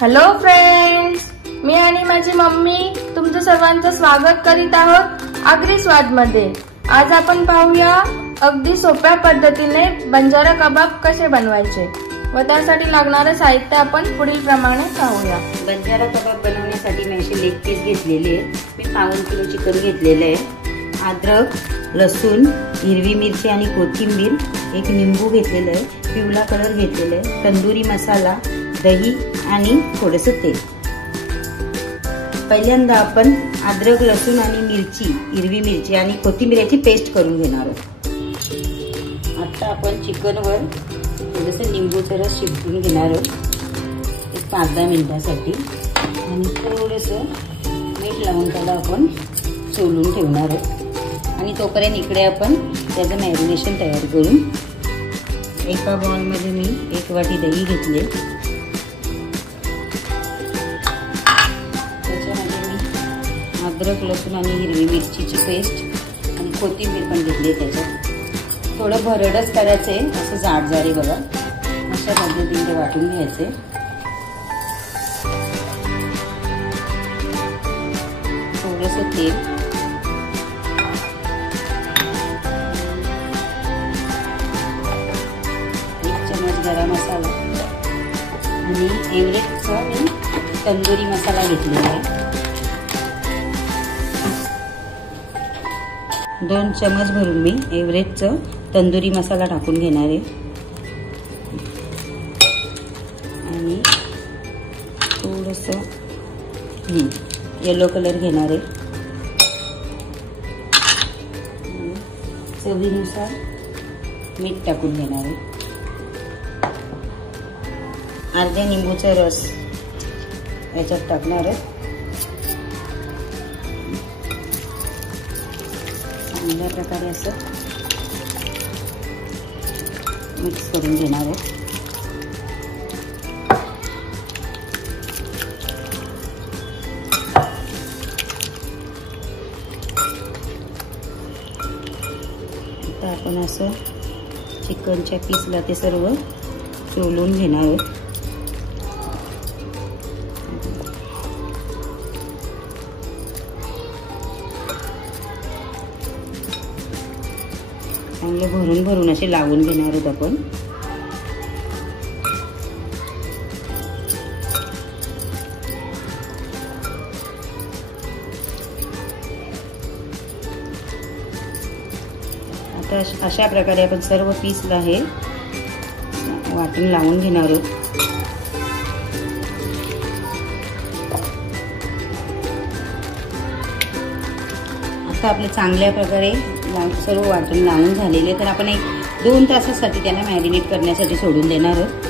Hello friends, मी आणि माझी mummy तुमचं सर्वांचं स्वागत करीत आहोत आगरी स्वाद मध्ये। आज आपण पाहूया अगदी सोप्या पद्धतीने बंजारा कबाब कसे बनवायचे व त्यासाठी लागणारे साहित्य आपण पुढील प्रमाणे पाहूया। बंजारा कबाब बनवण्यासाठी मी असे लेग पीस घेतलेले आहेत। मी 1.5 किलो चिकन घेतलेले आहे। अद्रक, लसूण, हिरवी मिरची आणि कोथिंबीर, एक लिंबू घेतलेले आहे, पिवळा कलर घेतलेला आहे, तंदुरी मसाला, दही आणि थोडेसे तेल। पहिल्यांदा आपण अद्रक, लसूण आणि मिरची, हिरवी मिरची आणि कोथिंबीरची पेस्ट करून घेणार आहोत। आता आपण चिकनवर थोडेसे लिंबूचा रस शिपकून घेणार आहोत 5-10 मिनिटांसाठी आणि थोडेसे मीठ लावून त्याला आपण सोलून ठेवणार आहोत। आणि तोपर्यंत इकडे आपण त्याचं मॅरिनेशन तयार करू। एका बाउलमध्ये मी 1 वाटी दही घेतले, त्याच्यामध्ये मी अद्रक, लसूण आणि हिरवी मिरचीची पेस्ट आणि कोथिंबीर पण घेतली। त्याच्यात थोडं भरडच करायचं आहे, असं जाड आहे बघा, अशा पद्धतीने वाटून घ्यायचे। थोडंसं तेल, 1 चमच गरम मसाला आणि एव्हरेस्टचा मी तंदुरी मसाला घेतलेला आहे। 2 चमच भरून मी एव्हरेस्टचा तंदुरी मसाला टाकून घेणार आहे आणि थोडंसं येलो कलर घेणार आहे। चवीनुसार मीठ टाकून घेणार आहे। अर्ध्या लिंबूचा रस याच्यात टाकणार आहे। चांगल्या प्रकारे असं मिक्स करून घेणार आहे। आता आपण असं चिकनच्या पीसला ते सर्व सोलून घेणार आहोत। चांगले भरून भरून असे लावून घेणार आहोत आपण। आता अशा प्रकारे आपण सर्व पीसला हे वाटून लावून घेणार आहोत। आता आपले चांगल्या प्रकारे सर्व वाटून लावून झालेले, तर आपण 1-2 तासासाठी त्यांना मॅरिनेट करण्यासाठी सोडून देणार आहोत।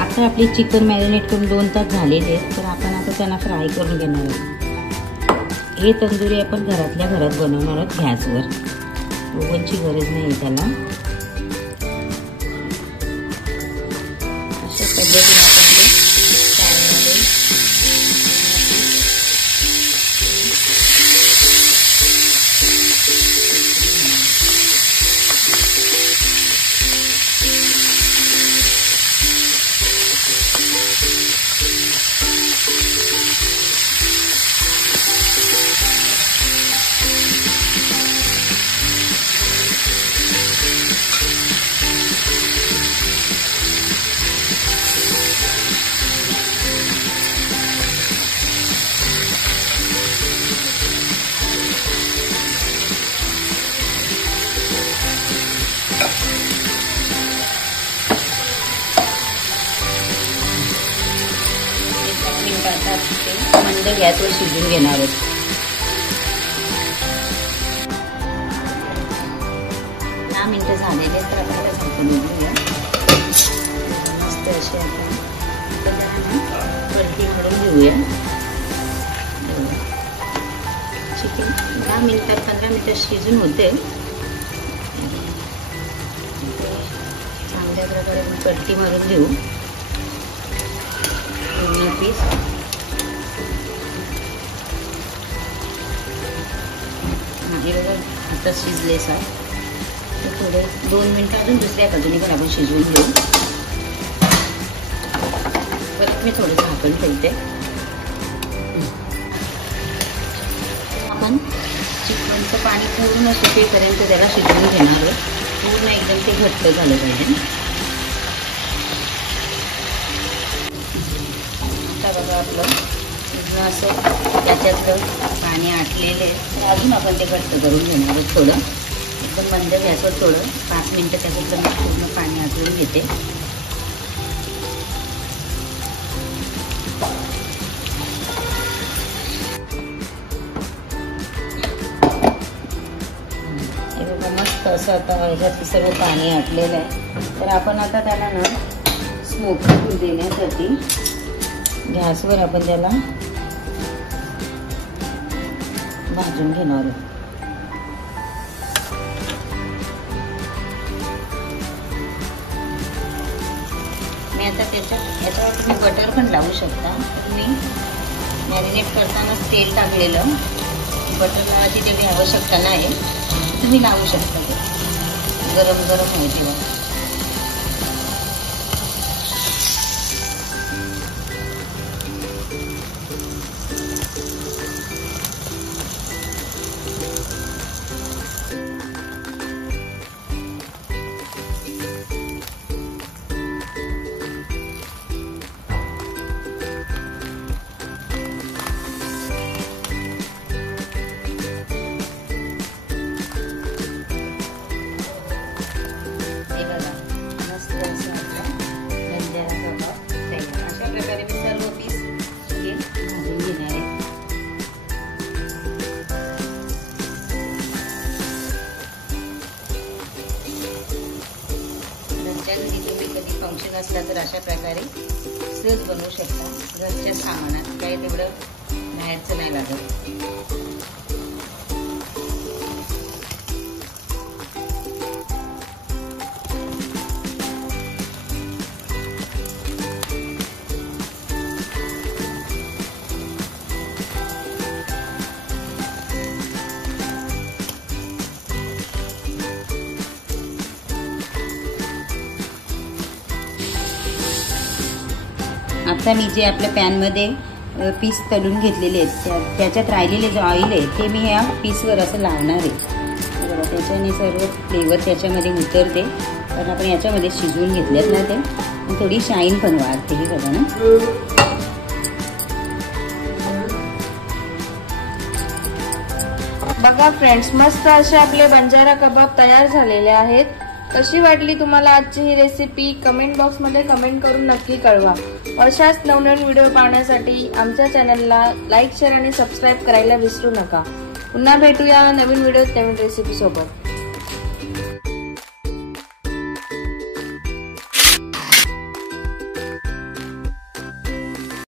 आता आपले चिकन मॅरिनेट करून 2 तास झालेले आहेत, तर आपण आता त्यांना फ्राय करून घेणार आहोत। हे तंदुरी आपण घरातल्या घरात बनवणार आहोत गॅसवर, ओव्हनची गरज नाही त्याला। अशा पद्धतीने आपण मंद गॅसवर शिजवून घेणार आहोत। 10 मिनिटं झालेले, तर आपल्याला झाकून घेऊया। मस्त अशी आपण पलटी करून घेऊया। चिकन 10 मिनिटात 15 मिनिटात शिजून होते। चांगल्या प्रकारे आपण पलटी मारून घेऊ पूर्ण पीस। आता शिजले सर, थोडे 2 मिनिटं अजून दुसऱ्या बाजूने पण आपण शिजवून घेऊ। मी थोडं झाकण ठेवते. आपण चिकनचं पाणी पूर्ण सुटेपर्यंत त्याला शिजवून घेणार आहोत. पूर्ण एकदम ते घट्ट झालं पाहिजे. आता बघा आपलं असं त्याच्यातलं पाणी आटलेलं आहे. अजून आपण ते घट्ट करून घेणार आहोत. थोडं एकदम मंद गॅसवर थोडं 5 मिनिटं त्याच्यातलं मी पूर्ण पाणी आटवून घेते. हे बघा मस्त असं आता ह्याच्यात सर्व पाणी आटलेलं आहे. तर आपण आता त्याला ना स्मोक देण्यासाठी गॅसवर आपण त्याला भाजून घेणार आहोत. मी आता याच्यावर तुम्ही बटर पण लावू शकता. मी मॅरिनेट करतानाच तेल टाकलेलं, बटर लावायची तेवढी आवश्यकता नाही, तुम्ही लावू शकता. ते गरम गरम होईल तेव्हा. अशा प्रकारे मी सर्व पीस हे भाजून घेणार आहे. घरच्या घरी तुम्ही कधी फंक्शन असला तर अशा प्रकारे सहज बनवू शकता. घरच्या सामानात काय तेवढं बाहेरचं नाही लागत. आता मी जे आपल्या पॅनमध्ये पीस तळून घेतलेले आहेत त्याच्यात राहिलेले जे ऑइल आहे ते मी ह्या पीसवर असं लावणार आहे. बघा त्याच्याने सर्व फ्लेवर त्याच्यामध्ये उतरते. कारण आपण याच्यामध्ये शिजवून घेतलेत ना ते थोडी शाईन पण वाढते. हे बघा ना. बघा फ्रेंड्स, मस्त असे आपले बंजारा कबाब तयार झालेले आहेत. कशी वाटली तुम्हाला आजची ही रेसिपी कमेंट बॉक्स मध्ये कमेंट करून नक्की कळवा. अशाच नवनवीन व्हिडिओ पाहण्यासाठी आमच्या चॅनलला लाईक, शेअर आणि सबस्क्राईब करायला विसरू नका. पुन्हा भेटूया नवीन व्हिडिओ नवीन रेसिपी सोबत.